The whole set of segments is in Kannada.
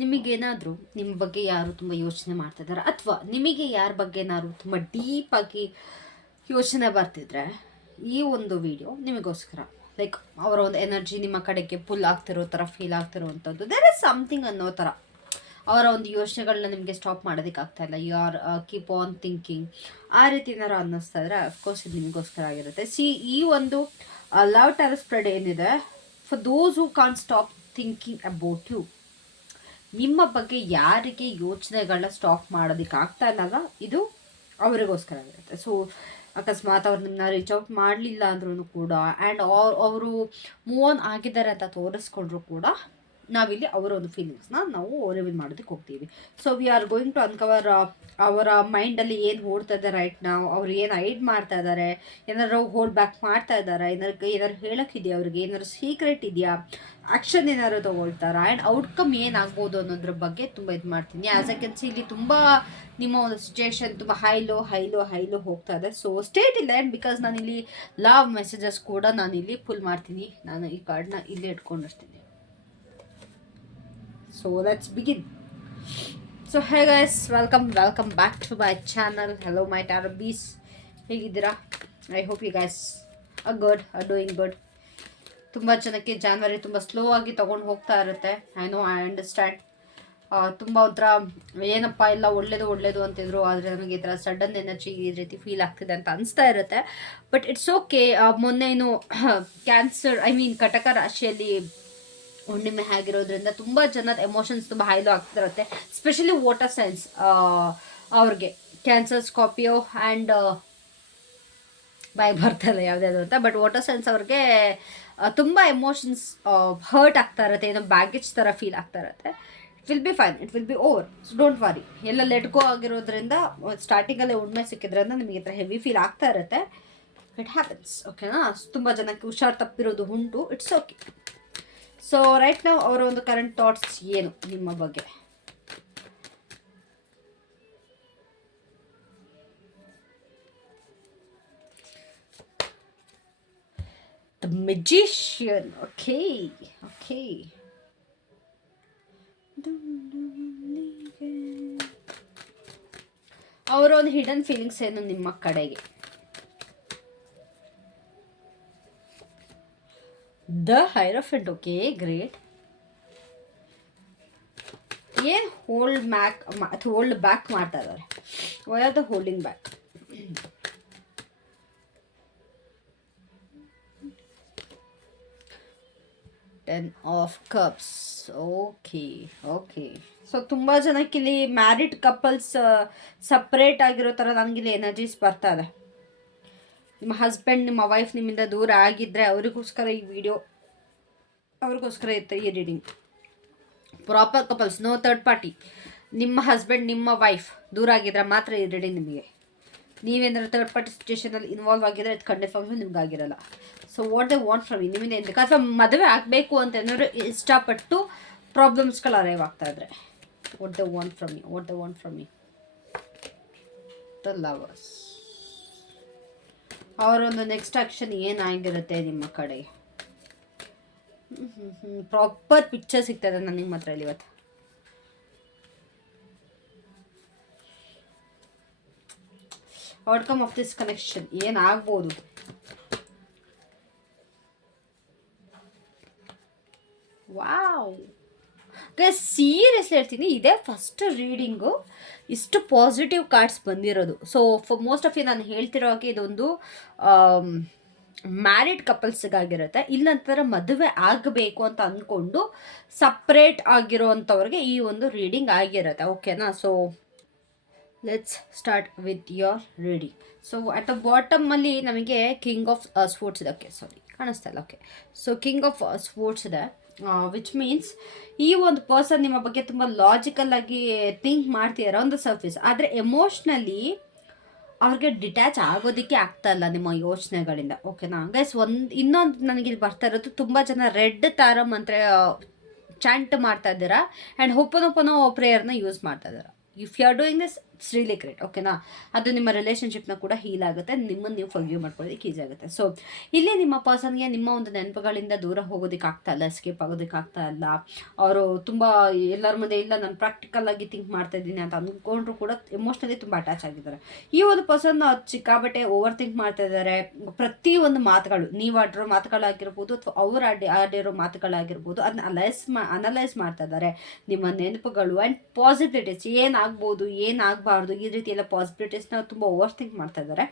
ನಿಮಗೇನಾದರೂ ನಿಮ್ಮ ಬಗ್ಗೆ ಯಾರು ತುಂಬ ಯೋಚನೆ ಮಾಡ್ತಾ ಇದ್ದಾರೆ, ಅಥವಾ ನಿಮಗೆ ಯಾರ ಬಗ್ಗೆ ಏನಾದ್ರು ತುಂಬ ಡೀಪಾಗಿ ಯೋಚನೆ ಬರ್ತಿದ್ರೆ ಈ ಒಂದು ವಿಡಿಯೋ ನಿಮಗೋಸ್ಕರ. ಲೈಕ್ ಅವರ ಒಂದು ಎನರ್ಜಿ ನಿಮ್ಮ ಕಡೆಗೆ ಪುಲ್ ಆಗ್ತಿರೋ ಥರ ಫೀಲ್ ಆಗ್ತಿರೋವಂಥದ್ದು, ದೇರ್ ಇಸ್ ಸಮಥಿಂಗ್ ಅನ್ನೋ ಥರ. ಅವರ ಒಂದು ಯೋಚನೆಗಳನ್ನ ನಿಮಗೆ ಸ್ಟಾಪ್ ಮಾಡೋದಕ್ಕೆ ಇಲ್ಲ, you are keep on thinking, ಆ ರೀತಿ ಏನಾರು ಅನ್ನಿಸ್ತಾ ಇದ್ರೆ ಅಫ್ಕೋರ್ಸ್ ಇದು ನಿಮಗೋಸ್ಕರ ಆಗಿರುತ್ತೆ. ಈ ಒಂದು ಲವ್ ಟ್ಯಾರೋ ಸ್ಪ್ರೆಡ್ ಏನಿದೆ, for those who can't stop thinking about you, ನಿಮ್ಮ ಬಗ್ಗೆ ಯಾರಿಗೆ ಯೋಚನೆಗಳನ್ನ ಸ್ಟಾಪ್ ಮಾಡೋದಕ್ಕೆ ಆಗ್ತಾ ಇಲ್ಲಲ್ಲ, ಇದು ಅವರಿಗೋಸ್ಕರ ಆಗಿರುತ್ತೆ. ಸೊ ಅಕಸ್ಮಾತ್ ಅವ್ರು ನಿಮ್ಮನ್ನ ರೀಚ್ ಔಟ್ ಮಾಡಲಿಲ್ಲ ಅಂದ್ರೂ ಕೂಡ, ಆ್ಯಂಡ್ ಅವರು ಮೂವ್ ಆನ್ ಆಗಿದ್ದಾರೆ ಅಂತ ತೋರಿಸ್ಕೊಂಡ್ರು ಕೂಡ, ನಾವಿಲ್ಲಿ ಅವರ ಒಂದು ಫೀಲಿಂಗ್ಸ್ನ ನಾವು ರಿವೀಲ್ ಮಾಡೋದಕ್ಕೆ ಹೋಗ್ತೀವಿ. So we are going to uncover ಅವರ ಮೈಂಡಲ್ಲಿ ಏನು ಓಡ್ತಾ ಇದೆ ರೈಟ್ ನಾವು, ಅವ್ರು ಏನು ಹೈಡ್ ಮಾಡ್ತಾ ಇದ್ದಾರೆ, ಏನಾದ್ರು ಹೋಲ್ಡ್ ಬ್ಯಾಕ್ ಮಾಡ್ತಾ ಇದ್ದಾರೆ, ಏನಾದ್ರು ಹೇಳೋಕ್ಕಿದೆಯಾ, ಅವ್ರಿಗೆ ಏನಾದ್ರು ಸೀಕ್ರೆಟ್ ಇದೆಯಾ, ಆ್ಯಕ್ಷನ್ ಏನಾದ್ರು ತೊಗೊಳ್ತಾರಾ, ಆ್ಯಂಡ್ ಔಟ್ಕಮ್ ಏನಾಗ್ಬೋದು ಅನ್ನೋದ್ರ ಬಗ್ಗೆ ತುಂಬ ಇದು ಮಾಡ್ತೀನಿ. ಆ್ಯಸ್ ಐ ಕ್ಯಾನ್ ಸಿ ಇಲ್ಲಿ ತುಂಬ ನಿಮ್ಮ ಒಂದು ಸಿಚುಯೇಷನ್ ತುಂಬ ಹೈಲೋ ಹೋಗ್ತಾ ಇದೆ. ಸೊ ಸ್ಟೇಟ್ ಇಲ್ಲ, ಆ್ಯಂಡ್ ಬಿಕಾಸ್ ನಾನಿಲ್ಲಿ ಲವ್ ಮೆಸೇಜಸ್ ಕೂಡ ನಾನಿಲ್ಲಿ ಪುಲ್ ಮಾಡ್ತೀನಿ. ನಾನು ಈ ಕಾರ್ಡ್ನ ಇಲ್ಲೇ ಇಟ್ಕೊಂಡಿರ್ತೀನಿ. So let's begin. So hey guys, welcome back to my channel. Hello my Tarabis. ಹೇಗಿದ್ದೀರಾ? I hope you guys are good, are doing good. ತುಂಬ ಜನಕ್ಕೆ ಜಾನ್ವರಿ ತುಂಬ ಸ್ಲೋ ಆಗಿ ತೊಗೊಂಡು ಹೋಗ್ತಾ ಇರುತ್ತೆ. I understand. ತುಂಬ ಒಂಥರ ಏನಪ್ಪ ಎಲ್ಲ ಒಳ್ಳೇದು ಅಂತಿದ್ರು, ಆದರೆ ನಮಗೆ ಈ ಥರ ಸಡನ್ ಎನರ್ಜಿ ಈ ರೀತಿ ಫೀಲ್ ಆಗ್ತಿದೆ ಅಂತ ಅನಿಸ್ತಾ ಇರುತ್ತೆ. But it's okay. ಮೊನ್ನೆ ಏನು ಕ್ಯಾನ್ಸರ್ ಕಟಕ ರಾಶಿಯಲ್ಲಿ ಹುಣ್ಣಿಮೆ ಆಗಿರೋದ್ರಿಂದ ತುಂಬ ಜನದ ಎಮೋಷನ್ಸ್ ತುಂಬ ಹೈಲೋ ಆಗ್ತಿರುತ್ತೆ. ಸ್ಪೆಷಲಿ ವಾಟರ್ ಸೈನ್ಸ್ ಅವ್ರಿಗೆ ಕ್ಯಾನ್ಸರ್, ಸ್ಕಾರ್ಪಿಯೋ ಆ್ಯಂಡ್ ಬರ್ತಲ್ಲ ಯಾವುದ್ಯಾವುದು ಅಂತ, ಬಟ್ ವಾಟರ್ ಸೈನ್ಸ್ ಅವ್ರಿಗೆ ತುಂಬ ಎಮೋಷನ್ಸ್ ಹರ್ಟ್ ಆಗ್ತಾ ಇರುತ್ತೆ, ಏನೋ ಬ್ಯಾಗೇಜ್ ಥರ ಫೀಲ್ ಆಗ್ತಾ ಇರುತ್ತೆ. It will be fine, it will be over, so don't worry. ಎಲ್ಲ ಲೆಟ್ ಗೋ ಆಗಿರೋದ್ರಿಂದ ಸ್ಟಾರ್ಟಿಂಗಲ್ಲೇ ಉಣ್ಮೆ ಸಿಕ್ಕಿದ್ರಿಂದ ನಿಮಗೆ ಈ ಥರ ಹೆವಿ ಫೀಲ್ ಆಗ್ತಾ ಇರುತ್ತೆ. ಇಟ್ ಹ್ಯಾಪನ್ಸ್, ಓಕೆನಾ. ತುಂಬ ಜನಕ್ಕೆ ಹುಷಾರು ತಪ್ಪಿರೋದು ಉಂಟು, ಇಟ್ಸ್ ಓಕೆ. ಸೊ ರೈಟ್ ನಾವು ಅವರ ಒಂದು ಕರೆಂಟ್ ಥಾಟ್ಸ್ ಏನು ನಿಮ್ಮ ಬಗ್ಗೆ. The magician. ಓಕೆ ಅವರ ಒಂದು ಹಿಡನ್ ಫೀಲಿಂಗ್ಸ್ ಏನು ನಿಮ್ಮ ಕಡೆಗೆ. The hierophant. Okay, great. ಏನು ಹೋಲ್ಡ್ ಬ್ಯಾಕ್ ಮಾಡ್ತಾ ಇದ್ದಾರೆ? Why are the holding back? Ten of cups. Okay. So ತುಂಬ ಜನಕ್ಕೆ ಇಲ್ಲಿ ಮ್ಯಾರಿಡ್ ಕಪಲ್ಸ್ ಸಪ್ರೇಟ್ ಆಗಿರೋ ಥರ ನನಗಿಲ್ಲಿ ಎನರ್ಜೀಸ್ ಬರ್ತಾ ಇದೆ. ನಿಮ್ಮ ಹಸ್ಬೆಂಡ್, ನಿಮ್ಮ ವೈಫ್ ನಿಮ್ಮಿಂದ ದೂರ ಆಗಿದ್ದರೆ ಅವರಿಗೋಸ್ಕರ ಈ ವಿಡಿಯೋ, ಅವ್ರಿಗೋಸ್ಕರ ಇತ್ತು ಈ reading. Proper couples, no third party. ನಿಮ್ಮ ಹಸ್ಬೆಂಡ್, ನಿಮ್ಮ ವೈಫ್ ದೂರ ಆಗಿದ್ರೆ ಮಾತ್ರ ಈ ರೀಡಿಂಗ್ ನಿಮಗೆ. ನೀವೇನಾದ್ರು ಥರ್ಡ್ ಪಾರ್ಟಿ ಸಿಚುಯೇಷನಲ್ಲಿ ಇನ್ವಾಲ್ವ್ ಆಗಿದ್ರೆ ಇದು ಖಂಡಿತವಾಗ್ಲೂ ನಿಮ್ಗೆ ಆಗಿರಲ್ಲ. So what they want from you, ನಿಮ್ಮಿಂದ ಏನು ಬೇಕು, ಅಥವಾ ಮದುವೆ ಆಗಬೇಕು ಅಂತ ಏನಾದ್ರು ಇಷ್ಟಪಟ್ಟು ಪ್ರಾಬ್ಲಮ್ಸ್ಗಳು ಅರೈವ್ ಆಗ್ತಾ ಇದ್ರೆ, what they want from you. The lovers. ಅವರೊಂದು ನೆಕ್ಸ್ಟ್ ಆಕ್ಷನ್ ಏನಾಗಿರುತ್ತೆ ನಿಮ್ಮ ಕಡೆ. ಪ್ರಾಪರ್ ಪಿಕ್ಚರ್ ಸಿಗ್ತದೆ ನನಗೆ ಮಾತ್ರ ಇಲ್ಲಿ ಇವತ್ತು. ಔಟ್ಕಮ್ ಆಫ್ ದಿಸ್ ಕನೆಕ್ಷನ್ ಏನಾಗ್ಬೋದು? ವಾವ್, ಸೀರಿಯಸ್ಲಿ ಹೇಳ್ತೀನಿ, ಇದೇ ಫಸ್ಟ್ ರೀಡಿಂಗು ಇಷ್ಟು ಪಾಸಿಟಿವ್ ಕಾರ್ಡ್ಸ್ ಬಂದಿರೋದು. So for most of you ನಾನು ಹೇಳ್ತಿರೋ ಹಾಗೆ ಇದೊಂದು ಮ್ಯಾರಿಡ್ ಕಪಲ್ಸ್ಗಾಗಿರುತ್ತೆ. ಇಲ್ಲಂತರ ಮದುವೆ ಆಗಬೇಕು ಅಂತ ಅಂದ್ಕೊಂಡು ಸಪ್ರೇಟ್ ಆಗಿರೋವಂಥವ್ರಿಗೆ ಈ ಒಂದು ರೀಡಿಂಗ್ ಆಗಿರುತ್ತೆ, ಓಕೆನಾ. So let's start with your reading. So at the ಬಾಟಮಲ್ಲಿ ನಮಗೆ ಕಿಂಗ್ ಆಫ್ ಸ್ವೋರ್ಡ್ಸ್ ಇದೆ. ಓಕೆ, ಸಾರಿ ಕಾಣಿಸ್ತಾ ಇಲ್ಲ. Okay, so king of swords ಇದೆ, ವಿಚ್ ಮೀನ್ಸ್ ಈ ಒಂದು ಪರ್ಸನ್ ನಿಮ್ಮ ಬಗ್ಗೆ ತುಂಬ ಲಾಜಿಕಲ್ ಆಗಿ ಥಿಂಕ್ ಮಾಡ್ತಿದ್ದಾರೆ ಒಂದು ಸರ್ಫೇಸ್, ಆದರೆ ಎಮೋಷ್ನಲಿ ಅವ್ರಿಗೆ ಡಿಟ್ಯಾಚ್ ಆಗೋದಕ್ಕೆ ಆಗ್ತಾ ಇಲ್ಲ ನಿಮ್ಮ ಯೋಚನೆಗಳಿಂದ, ಓಕೆನಾ ಗೈಸ್. ಇನ್ನೊಂದು ನನಗೆ ಇದು ಬರ್ತಾ ಇರೋದು, ತುಂಬ ಜನ ರೆಡ್ ತಾರ ಮಂತ್ರ ಚಾಂಟ್ ಮಾಡ್ತಾ ಇದ್ದೀರಾ ಆ್ಯಂಡ್ ಹೋಪನೋಪನೋ ಪ್ರೇಯರ್ನ ಯೂಸ್ ಮಾಡ್ತಾ ಇದ್ದೀರಾ. If you are doing this, it's really great. ಓಕೆನಾ, ಅದು ನಿಮ್ಮ ರಿಲೇಷನ್ಶಿಪ್ನ ಕೂಡ ಹೀಲ್ ಆಗುತ್ತೆ, ನಿಮ್ಮನ್ನು ನೀವು ಫರ್ಗಿವ್ ಮಾಡ್ಕೊಳ್ಳೋದಕ್ಕೆ ಈಸಿ ಆಗುತ್ತೆ. ಸೊ ಇಲ್ಲಿ ನಿಮ್ಮ ಪರ್ಸನ್ಗೆ ನಿಮ್ಮ ಒಂದು ನೆನಪುಗಳಿಂದ ದೂರ ಹೋಗೋದಕ್ಕೆ ಆಗ್ತಾ ಇಲ್ಲ, ಎಸ್ಕೇಪ್ ಆಗೋದಕ್ಕೆ ಆಗ್ತಾ ಇಲ್ಲ. ಅವರು ತುಂಬ ಎಲ್ಲರ ಮುಂದೆ ಇಲ್ಲ ನಾನು ಪ್ರಾಕ್ಟಿಕಲ್ ಆಗಿ ಥಿಂಕ್ ಮಾಡ್ತಾ ಇದ್ದೀನಿ ಅಂತ ಅಂದ್ಕೊಂಡ್ರು ಕೂಡ ಎಮೋಷ್ನಲಿ ತುಂಬ ಅಟ್ಯಾಚ್ ಆಗಿದ್ದಾರೆ. ಈ ಒಂದು ಪರ್ಸನ್ ಸಿಕ್ಕಾಬಟ್ಟೆ ಓವರ್ ಥಿಂಕ್ ಮಾಡ್ತಾ ಇದ್ದಾರೆ. ಪ್ರತಿ ಒಂದು ಮಾತುಗಳು, ನೀವು ಆಡಿರೋ ಮಾತುಗಳಾಗಿರ್ಬೋದು ಅಥವಾ ಅವ್ರು ಆಡಿರೋ ಮಾತುಗಳಾಗಿರ್ಬೋದು, ಅದನ್ನ ಅನಲೈಸ್ ಮಾಡ್ತಾ ಇದ್ದಾರೆ. ನಿಮ್ಮ ನೆನಪುಗಳು ಆ್ಯಂಡ್ ಪಾಸಿಬಿಲಿಟೀಸ್ ಏನಾಗ್ಬೋದು ಏನಾಗಬಾರ್ದು ಈ ರೀತಿ ಎಲ್ಲ ಪಾಸಿಬಿಲಿಟೀಸ್ನ ತುಂಬ ಓವರ್ ಥಿಂಕ್ ಮಾಡ್ತಾ ಇದ್ದಾರೆ.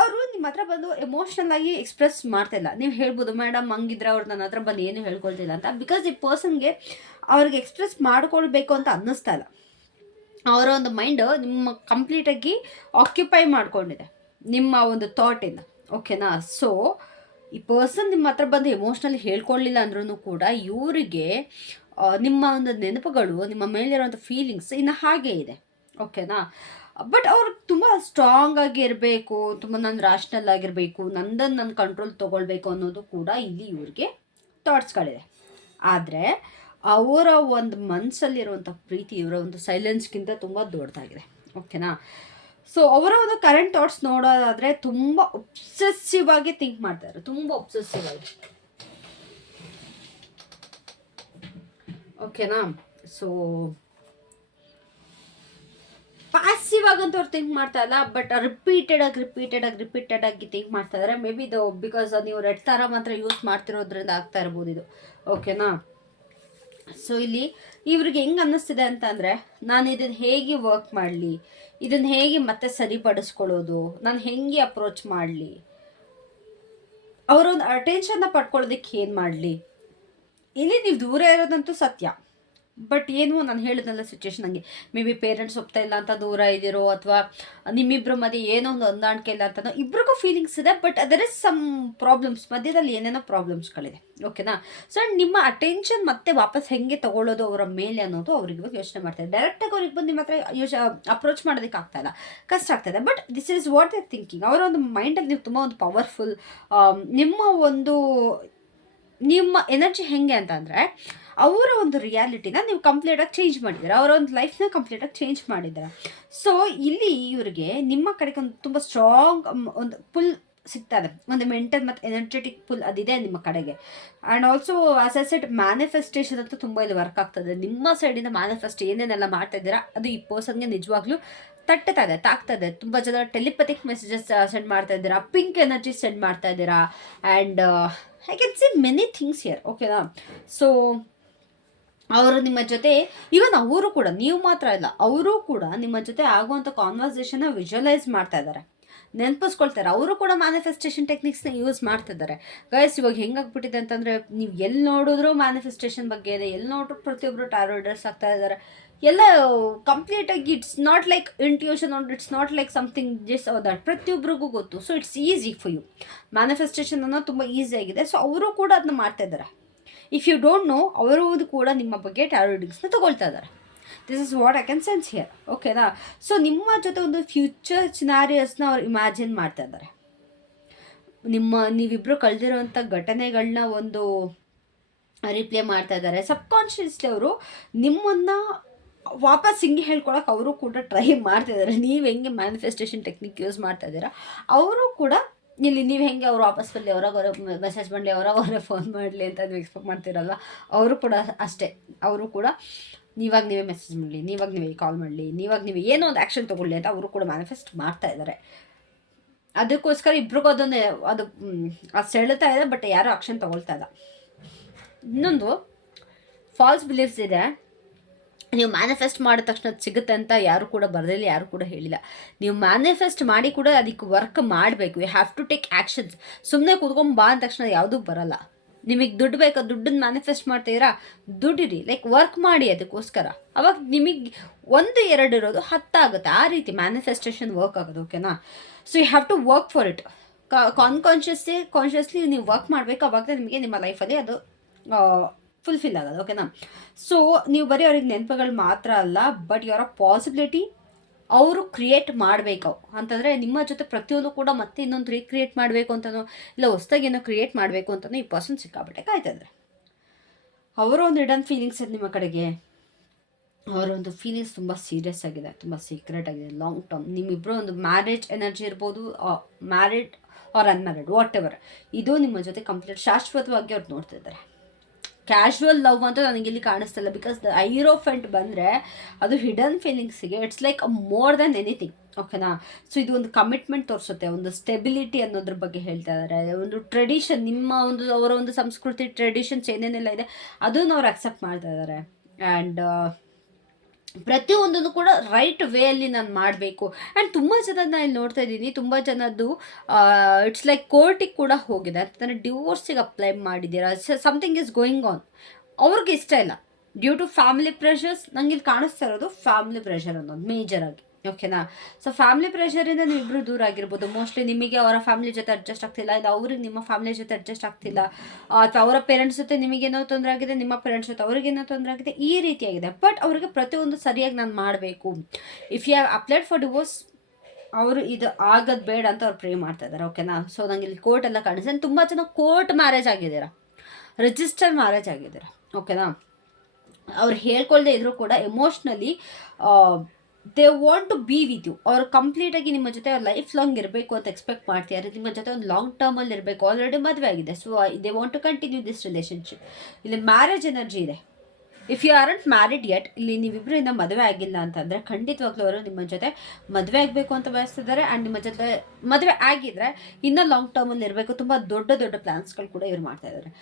ಅವರು ನಿಮ್ಮ ಹತ್ರ ಬಂದು ಎಮೋಷ್ನಲ್ ಆಗಿ ಎಕ್ಸ್ಪ್ರೆಸ್ ಮಾಡ್ತಾ ಇಲ್ಲ. ನೀವು ಹೇಳ್ಬೋದು ಮೇಡಮ್ ಹಂಗಿದ್ರೆ ಅವ್ರು ನನ್ನ ಹತ್ರ ಬಂದು ಏನು ಹೇಳ್ಕೊಳ್ತಿಲ್ಲ ಅಂತ. ಬಿಕಾಸ್ ಈ ಪರ್ಸನ್ಗೆ ಅವ್ರಿಗೆ ಎಕ್ಸ್ಪ್ರೆಸ್ ಮಾಡ್ಕೊಳ್ಬೇಕು ಅಂತ ಅನ್ನಿಸ್ತಾ ಇಲ್ಲ. ಅವರ ಒಂದು ಮೈಂಡ್ ನಿಮ್ಮ ಕಂಪ್ಲೀಟಾಗಿ ಆಕ್ಯುಪೈ ಮಾಡ್ಕೊಂಡಿದೆ ನಿಮ್ಮ ಒಂದು ಥಾಟಿಂದ. ಓಕೆನಾ, ಸೊ ಈ ಪರ್ಸನ್ ನಿಮ್ಮ ಹತ್ರ ಬಂದು ಎಮೋಷ್ನಲಿ ಹೇಳ್ಕೊಳ್ಳಿಲ್ಲ ಅಂದ್ರೂ ಕೂಡ ಇವರಿಗೆ ನಿಮ್ಮ ಒಂದು ನೆನಪುಗಳು, ನಿಮ್ಮ ಮೇಲಿರುವಂಥ ಫೀಲಿಂಗ್ಸ್ ಇನ್ನು ಹಾಗೇ ಇದೆ. ಓಕೆನಾ, ಬಟ್ ಅವ್ರು ತುಂಬ ಸ್ಟ್ರಾಂಗ್ ಆಗಿ ಇರಬೇಕು, ತುಂಬ ನಾನು ರ್ಯಾಷನಲ್ ಆಗಿರಬೇಕು, ನಂದನ್ನು ನಾನು ಕಂಟ್ರೋಲ್ ತೊಗೊಳ್ಬೇಕು ಅನ್ನೋದು ಕೂಡ ಇಲ್ಲಿ ಇವ್ರಿಗೆ ಥಾಟ್ಸ್ಗಳಿದೆ. ಆದರೆ ಅವರ ಒಂದು ಮನಸ್ಸಲ್ಲಿರುವಂಥ ಪ್ರೀತಿ ಇವರ ಒಂದು ಸೈಲೆನ್ಸ್ಗಿಂತ ತುಂಬ ದೊಡ್ಡದಾಗಿದೆ. ಓಕೆನಾ, ಸೊ ಅವರ ಒಂದು ಕರೆಂಟ್ ಥಾಟ್ಸ್ ನೋಡೋದಾದರೆ ತುಂಬ ಒಬ್ಸೆಸಿವ್ ಆಗಿ ಥಿಂಕ್ ಮಾಡ್ತಾರೆ, ತುಂಬ ಒಬ್ಸೆಸಿವ್ ಆಗಿ. ಓಕೆನಾ, ಸೊ ಪ್ಯಾಸಿವ್ ಆಗಂತ ಅವ್ರು ಥಿಂಕ್ ಮಾಡ್ತಾ ಇಲ್ಲ, ಬಟ್ ರಿಪೀಟೆಡ್ ಆಗಿ ಥಿಂಕ್ ಮಾಡ್ತಾ ಇದ್ದಾರೆ. ಮೇ ಬಿ ಇದು ಬಿಕಾಸ್ ನೀವು ರೆಡ್ ಥರ ಮಾತ್ರ ಯೂಸ್ ಮಾಡ್ತಿರೋದ್ರಿಂದ ಆಗ್ತಾ ಇರ್ಬೋದು ಇದು. ಓಕೆನಾ, ಸೊ ಇಲ್ಲಿ ಇವ್ರಿಗೆ ಹೆಂಗೆ ಅನ್ನಿಸ್ತಿದೆ ಅಂತಂದರೆ, ನಾನು ಇದನ್ನು ಹೇಗೆ ವರ್ಕ್ ಮಾಡಲಿ, ಇದನ್ನು ಹೇಗೆ ಮತ್ತೆ ಸರಿಪಡಿಸ್ಕೊಳ್ಳೋದು, ನಾನು ಹೇಗೆ ಅಪ್ರೋಚ್ ಮಾಡಲಿ, ಅವರೊಂದು ಅಟೆನ್ಷನ್ನ ಪಡ್ಕೊಳ್ಳೋದಕ್ಕೆ ಏನು ಮಾಡಲಿ. ಇಲ್ಲಿ ನೀವು ದೂರ ಇರೋದಂತೂ ಸತ್ಯ, ಬಟ್ ಏನು ನಾನು ಹೇಳಿದ್ನಲ್ಲ ಸಿಚುವೇಶನ್ ಹಂಗೆ. ಮೇ ಬಿ ಪೇರೆಂಟ್ಸ್ ಒಪ್ತಾ ಇಲ್ಲ ಅಂತ ದೂರ ಇದ್ದೀರೋ, ಅಥವಾ ನಿಮ್ಮಿಬ್ಬರ ಮಧ್ಯೆ ಏನೋ ಒಂದು ಹೊಂದಾಣಿಕೆ ಇಲ್ಲ ಅಂತ ಇಬ್ರಿಗೂ ಫೀಲಿಂಗ್ಸ್ ಇದೆ. But other is some problems, ಮಧ್ಯದಲ್ಲಿ ಏನೇನೋ ಪ್ರಾಬ್ಲಮ್ಸ್ಗಳಿದೆ. ಓಕೆನಾ, ಸೊ ನಿಮ್ಮ ಅಟೆನ್ಷನ್ ಮತ್ತೆ ವಾಪಸ್ ಹೆಂಗೆ ತಗೊಳ್ಳೋದು ಅವರ ಮೇಲೆ ಅನ್ನೋದು ಅವ್ರಿಗೆ ಇವಾಗ ಯೋಚನೆ ಮಾಡ್ತಾರೆ. ಡೈರೆಕ್ಟಾಗಿ ಅವ್ರಿಗೆ ಬಂದು ನಿಮ್ಮ ಹತ್ರ ಅಪ್ರೋಚ್ ಮಾಡೋದಕ್ಕೆ ಆಗ್ತಾ ಇಲ್ಲ, ಕಷ್ಟ ಆಗ್ತಾಯಿದೆ. But this is what they thinking. ಅವರ ಒಂದು ಮೈಂಡಲ್ಲಿ ನೀವು ತುಂಬ ಒಂದು ಪವರ್ಫುಲ್, ನಿಮ್ಮ ಎನರ್ಜಿ ಹೆಂಗೆ ಅಂತಂದರೆ, ಅವರ ಒಂದು ರಿಯಾಲಿಟಿನ ನೀವು ಕಂಪ್ಲೀಟಾಗಿ ಚೇಂಜ್ ಮಾಡಿದ್ದೀರಾ, ಅವರ ಒಂದು ಲೈಫ್ನ ಕಂಪ್ಲೀಟಾಗಿ ಚೇಂಜ್ ಮಾಡಿದ್ದೀರಾ. ಸೊ ಇಲ್ಲಿ ಇವರಿಗೆ ನಿಮ್ಮ ಕಡೆಗೆ ಒಂದು ತುಂಬ ಸ್ಟ್ರಾಂಗ್ ಒಂದು ಪುಲ್ ಸಿಗ್ತದೆ, ಒಂದು ಮೆಂಟಲ್ ಮತ್ತು ಎನರ್ಜೆಟಿಕ್ ಪುಲ್ ಅದಿದೆ ನಿಮ್ಮ ಕಡೆಗೆ. And also as I said manifestation ಅಂತೂ ತುಂಬ ಇಲ್ಲಿ ವರ್ಕ್ ಆಗ್ತದೆ. ನಿಮ್ಮ ಸೈಡಿಂದ ಮ್ಯಾನಿಫೆಸ್ಟ್ ಏನೇನೆಲ್ಲ ಮಾಡ್ತಾ ಇದ್ದೀರಾ ಅದು ಈ ಪರ್ಸನ್ಗೆ ನಿಜವಾಗ್ಲೂ ತಾಕ್ತದೆ. ತುಂಬ ಜನ ಟೆಲಿಪತಿಕ್ ಮೆಸೇಜಸ್ ಸೆಂಡ್ ಮಾಡ್ತಾ ಇದ್ದೀರಾ, ಪಿಂಕ್ ಎನರ್ಜಿ ಸೆಂಡ್ ಮಾಡ್ತಾ ಇದ್ದೀರಾ, and I can see many things here. ಓಕೆನಾ, ಸೊ ಅವರು ನಿಮ್ಮ ಜೊತೆ, ಈವನ್ ಅವರು ಕೂಡ, ನೀವು ಮಾತ್ರ ಇಲ್ಲ, ಅವರು ಕೂಡ ನಿಮ್ಮ ಜೊತೆ ಆಗುವಂಥ ಕಾನ್ವರ್ಸೇಷನ್ನ ವಿಜುವಲೈಸ್ ಮಾಡ್ತಾ ಇದ್ದಾರೆ, ನೆನಪಿಸ್ಕೊಳ್ತಾರೆ. ಅವರು ಕೂಡ ಮ್ಯಾನಿಫೆಸ್ಟೇಷನ್ ಟೆಕ್ನಿಕ್ಸ್ನ ಯೂಸ್ ಮಾಡ್ತಿದ್ದಾರೆ. ಗೈಸ್ ಇವಾಗ ಹೆಂಗಾಗ್ಬಿಟ್ಟಿದೆ ಅಂತಂದರೆ, ನೀವು ಎಲ್ಲಿ ನೋಡಿದ್ರೂ ಮ್ಯಾನಿಫೆಸ್ಟೇಷನ್ ಬಗ್ಗೆ ಇದೆ, ಎಲ್ಲಿ ನೋಡಿದ್ರು ಪ್ರತಿಯೊಬ್ಬರು ಟ್ಯಾರೋ ರೀಡರ್ಸ್ ಆಗ್ತಾ ಇದ್ದಾರೆ. ಎಲ್ಲ ಕಂಪ್ಲೀಟಾಗಿ it's not like intuition, it's not like something this or that, ಪ್ರತಿಯೊಬ್ಬರಿಗೂ ಗೊತ್ತು. So it's easy for you. Manifestation ಅನ್ನೋದು ತುಂಬ ಈಸಿಯಾಗಿದೆ. ಸೊ ಅವರು ಕೂಡ ಅದನ್ನ ಮಾಡ್ತಾ ಇದ್ದಾರೆ. ಇಫ್ ಯು ಡೋಂಟ್ ನೋ, ಅವರು ಕೂಡ ನಿಮ್ಮ ಬಗ್ಗೆ ಟ್ಯಾರೋ ರೀಡಿಂಗ್ಸ್ನ ತಗೊಳ್ತಾ ಇದ್ದಾರೆ. This is what I can sense here. ಓಕೆನಾ, ಸೊ ನಿಮ್ಮ ಜೊತೆ ಒಂದು ಫ್ಯೂಚರ್ ಸಿನಾರಿಯಸ್ನ ಅವ್ರು ಇಮ್ಯಾಜಿನ್ ಮಾಡ್ತಾ ಇದ್ದಾರೆ. ನೀವಿಬ್ಬರು ಕಳೆದಿರೋಂಥ ಘಟನೆಗಳನ್ನ ಒಂದು ರಿಪ್ಲೇ ಮಾಡ್ತಾ ಇದ್ದಾರೆ. ಸಬ್ಕಾನ್ಷಿಯಸ್ಲಿ ಅವರು ನಿಮ್ಮನ್ನು ವಾಪಸ್ ಹಿಂಗೆ ಹೇಳ್ಕೊಳಕ್ಕೆ ಅವರು ಕೂಡ ಟ್ರೈ ಮಾಡ್ತಾಯಿದ್ದಾರೆ. ನೀವು ಹೆಂಗೆ ಮ್ಯಾನಿಫೆಸ್ಟೇಷನ್ ಟೆಕ್ನಿಕ್ ಯೂಸ್ ಮಾಡ್ತಾ ಇದ್ದೀರಾ, ಅವರು ಕೂಡ ಇಲ್ಲಿ ನೀವು ಹೆಂಗೆ ಅವ್ರು ವಾಪಸ್ ಬರಲಿ, ಅವರಾಗವರೇ ಮೆಸೇಜ್ ಮಾಡಲಿ, ಅವರಾಗವರೇ ಫೋನ್ ಮಾಡಲಿ ಅಂತ ನೀವು ಎಕ್ಸ್ಪೆಕ್ಟ್ ಮಾಡ್ತೀರಲ್ವ, ಅವರು ಕೂಡ ಅಷ್ಟೇ. ಅವರು ಕೂಡ ನೀವಾಗ ನೀವೇ ಮೆಸೇಜ್ ಮಾಡಲಿ, ನೀವಾಗ ನೀವೇ ಕಾಲ್ ಮಾಡಲಿ, ನೀವಾಗ ನೀವೇ ಏನೋ ಒಂದು ಆ್ಯಕ್ಷನ್ ತೊಗೊಳ್ಳಿ ಅಂತ ಅವರು ಕೂಡ ಮ್ಯಾನಿಫೆಸ್ಟ್ ಮಾಡ್ತಾ ಇದ್ದಾರೆ. ಅದಕ್ಕೋಸ್ಕರ ಇಬ್ರಿಗೂ ಅದು ಸೆಳೆತಾ ಇದೆ, ಬಟ್ ಯಾರೂ ಆಕ್ಷನ್ ತೊಗೊಳ್ತಾ ಇಲ್ಲ. ಇನ್ನೊಂದು ಫಾಲ್ಸ್ ಬಿಲೀಫ್ಸ್ ಇದೆ. ನೀವು ಮ್ಯಾನಿಫೆಸ್ಟ್ ಮಾಡಿದ ತಕ್ಷಣ ಅದು ಸಿಗುತ್ತೆ ಅಂತ ಯಾರು ಕೂಡ ಬರಲಿಲ್ಲ, ಯಾರು ಕೂಡ ಹೇಳಿಲ್ಲ. ನೀವು ಮ್ಯಾನಿಫೆಸ್ಟ್ ಮಾಡಿ ಕೂಡ ಅದಕ್ಕೆ ವರ್ಕ್ ಮಾಡಬೇಕು. You have to take actions. ಸುಮ್ಮನೆ ಕೂತ್ಕೊಂಡು ಬಾ ಅಂದ ತಕ್ಷಣ ಯಾವುದೂ ಬರಲ್ಲ. ನಿಮಗೆ ದುಡ್ಡು ಬೇಕಾ, ದುಡ್ಡನ್ನು ಮ್ಯಾನಿಫೆಸ್ಟ್ ಮಾಡ್ತೀರಾ, ದುಡ್ಡಿರಿ, ಲೈಕ್ ವರ್ಕ್ ಮಾಡಿ ಅದಕ್ಕೋಸ್ಕರ. ಅವಾಗ ನಿಮಗೆ 1-2 ಇರೋದು 10 ಆಗುತ್ತೆ. ಆ ರೀತಿ ಮ್ಯಾನಿಫೆಸ್ಟೇಷನ್ ವರ್ಕ್ ಆಗೋದು. ಓಕೆನಾ, so you have to work for it. Consciously ನೀವು ವರ್ಕ್ ಮಾಡಬೇಕು. ಅವಾಗ ನಿಮಗೆ ನಿಮ್ಮ ಲೈಫಲ್ಲಿ ಅದು ಫುಲ್ಫಿಲ್ ಆಗೋದು. ಓಕೆನಾ, ಸೊ ನೀವು ಬರೀ ಅವ್ರಿಗೆ ನೆನಪುಗಳು ಮಾತ್ರ ಅಲ್ಲ, ಬಟ್ ಯುವರ್ ಪಾಸಿಬಿಲಿಟಿ ಅವರು ಕ್ರಿಯೇಟ್ ಮಾಡಬೇಕು ಅಂತಂದರೆ, ನಿಮ್ಮ ಜೊತೆ ಪ್ರತಿಯೊಂದು ಕೂಡ ಮತ್ತೆ ಇನ್ನೊಂದು ರೀಕ್ರಿಯೇಟ್ ಮಾಡಬೇಕು ಅಂತನೋ, ಇಲ್ಲ ಹೊಸ್ದಾಗಿ ಏನೋ ಕ್ರಿಯೇಟ್ ಮಾಡಬೇಕು ಅಂತನೋ ಈ ಪರ್ಸನ್ ಸಿಕ್ಕಾಬಿಟ್ಟೆ ಕಾಯ್ತಾ ಇದ್ದಾರೆ. ಅವರ ಒಂದು ಹಿಡನ್ ಫೀಲಿಂಗ್ಸ್ ಇದೆ ನಿಮ್ಮ ಕಡೆಗೆ. ಅವರ ಒಂದು ಫೀಲಿಂಗ್ಸ್ ತುಂಬ ಸೀರಿಯಸ್ ಆಗಿದೆ, ತುಂಬ ಸೀಕ್ರೆಟ್ ಆಗಿದೆ, ಲಾಂಗ್ ಟರ್ಮ್. ನಿಮ್ಮಿಬ್ಬರು ಒಂದು ಮ್ಯಾರೇಜ್ ಎನರ್ಜಿ ಇರ್ಬೋದು, married or unmarried whatever, ಇದು ನಿಮ್ಮ ಜೊತೆ ಕಂಪ್ಲೀಟ್ ಶಾಶ್ವತವಾಗಿ ಅವ್ರು ನೋಡ್ತಾ ಇದ್ದಾರೆ. ಕ್ಯಾಶುವಲ್ ಲವ್ ಅಂತ ನನಗೆ ಇಲ್ಲಿ ಕಾಣಿಸ್ತಿಲ್ಲ. ಬಿಕಾಸ್ ದ ಐರೋಫೆಂಟ್ ಬಂದರೆ ಅದು ಹಿಡನ್ ಫೀಲಿಂಗ್ಸಿಗೆ it's like more than anything. ಓಕೆನಾ? ಸೊ ಇದು ಒಂದು ಕಮಿಟ್ಮೆಂಟ್ ತೋರಿಸುತ್ತೆ, ಒಂದು ಸ್ಟೆಬಿಲಿಟಿ ಅನ್ನೋದ್ರ ಬಗ್ಗೆ ಹೇಳ್ತಾ ಇದ್ದಾರೆ. ಒಂದು ಟ್ರೆಡಿಷನ್, ನಿಮ್ಮ ಒಂದು ಅವರ ಒಂದು ಸಂಸ್ಕೃತಿ ಟ್ರೆಡಿಷನ್ಸ್ ಏನೇನೆಲ್ಲ ಇದೆ ಅದನ್ನು ಅವ್ರು ಅಕ್ಸೆಪ್ಟ್ ಮಾಡ್ತಾ ಇದ್ದಾರೆ. ಆ್ಯಂಡ್ ಪ್ರತಿಯೊಂದನ್ನು ಕೂಡ ರೈಟ್ ವೇಯಲ್ಲಿ ನಾನು ಮಾಡಬೇಕು. ಆ್ಯಂಡ್ ತುಂಬ ಜನನ ಇಲ್ಲಿ ನೋಡ್ತಾ ಇದ್ದೀನಿ, ತುಂಬ ಜನದ್ದು ಇಟ್ಸ್ ಲೈಕ್ ಕೋರ್ಟಿಗೆ ಕೂಡ ಹೋಗಿದೆ ಅಂತಂದರೆ ಡಿವೋರ್ಸಿಗೆ ಅಪ್ಲೈ ಮಾಡಿದ್ದೀರಾ, ಸಮಥಿಂಗ್ ಈಸ್ ಗೋಯಿಂಗ್ ಆನ್. ಅವ್ರಿಗೆ ಇಷ್ಟ ಇಲ್ಲ ಡ್ಯೂ ಟು ಫ್ಯಾಮಿಲಿ ಪ್ರೆಷರ್ಸ್. ನಂಗೆ ಇಲ್ಲಿ ಕಾಣಿಸ್ತಾ ಇರೋದು ಫ್ಯಾಮಿಲಿ ಪ್ರೆಷರ್ ಅನ್ನೋದು ಮೇಜರ್ ಆಗಿ. ಓಕೆನಾ? ಸೊ ಫ್ಯಾಮಿಲಿ ಪ್ರೆಷರಿಂದ ನೀವಿಬ್ಬರು ದೂರ ಆಗಿರ್ಬೋದು. ಮೋಸ್ಟ್ಲಿ ನಿಮಗೆ ಅವರ ಫ್ಯಾಮಿಲಿ ಜೊತೆ ಅಡ್ಜಸ್ಟ್ ಆಗ್ತಿಲ್ಲ, ಇಲ್ಲ ಅವ್ರಿಗೆ ನಿಮ್ಮ ಫ್ಯಾಮಿಲಿ ಜೊತೆ ಅಡ್ಜಸ್ಟ್ ಆಗ್ತಿಲ್ಲ, ಅಥವಾ ಅವರ ಪೇರೆಂಟ್ಸ್ ಜೊತೆ ನಿಮಗೇನೋ ತೊಂದರೆ ಆಗಿದೆ, ನಿಮ್ಮ ಪೇರೆಂಟ್ಸ್ ಜೊತೆ ಅವ್ರಿಗೇನೋ ತೊಂದರೆ ಆಗಿದೆ, ಈ ರೀತಿಯಾಗಿದೆ. ಬಟ್ ಅವರಿಗೆ ಪ್ರತಿಯೊಂದು ಸರಿಯಾಗಿ ನಾನು ಮಾಡಬೇಕು. If you have applied for divorce, ಅವರು ಇದು ಆಗೋದು ಬೇಡ ಅಂತ ಅವ್ರು ಪ್ರೇ ಮಾಡ್ತಾ ಇದ್ದಾರೆ. ಓಕೆನಾ? ಸೊ ನಂಗೆ ಇಲ್ಲಿ ಕೋರ್ಟ್ ಎಲ್ಲ ಕಾಣಿಸ್ತದೆ. ತುಂಬ ಜನ ಕೋರ್ಟ್ ಮ್ಯಾರೇಜ್ ಆಗಿದ್ದೀರಾ, ರಿಜಿಸ್ಟರ್ ಮ್ಯಾರೇಜ್ ಆಗಿದ್ದೀರಾ. ಓಕೆನಾ? ಅವ್ರು ಹೇಳ್ಕೊಳ್ದೇ ಇದ್ರೂ ಕೂಡ emotionally they want to be with you. ಅವ್ರು ಕಂಪ್ಲೀಟಾಗಿ ನಿಮ್ಮ ಜೊತೆ ಲೈಫ್ ಲಾಂಗ್ ಇರಬೇಕು ಅಂತ ಎಕ್ಸ್ಪೆಕ್ಟ್ ಮಾಡ್ತಿದ್ದಾರೆ. ನಿಮ್ಮ ಜೊತೆ ಒಂದು ಲಾಂಗ್ ಟರ್ಮಲ್ಲಿ ಇರಬೇಕು. ಆಲ್ರೆಡಿ ಮದುವೆ ಆಗಿದೆ. So they want to continue this relationship. ಇಲ್ಲಿ ಮ್ಯಾರೇಜ್ ಎನರ್ಜಿ ಇದೆ. If you aren't married yet, ಇಲ್ಲಿ ನೀವಿಬ್ಬರು ಇನ್ನೂ ಮದುವೆ ಆಗಿಲ್ಲ ಅಂತಂದರೆ ಖಂಡಿತವಾಗ್ಲೂ ಅವರು ನಿಮ್ಮ ಜೊತೆ ಮದುವೆ ಆಗಬೇಕು ಅಂತ ಬಯಸ್ತಿದ್ದಾರೆ. ಆ್ಯಂಡ್ ನಿಮ್ಮ ಜೊತೆ ಮದುವೆ ಆಗಿದ್ರೆ ಇನ್ನೂ ಲಾಂಗ್ ಟರ್ಮಲ್ಲಿ ಇರಬೇಕು. ತುಂಬ ದೊಡ್ಡ ದೊಡ್ಡ ಪ್ಲ್ಯಾನ್ಸ್ಗಳು ಕೂಡ ಇವ್ರು ಮಾಡ್ತಾ ಇದ್ದಾರೆ.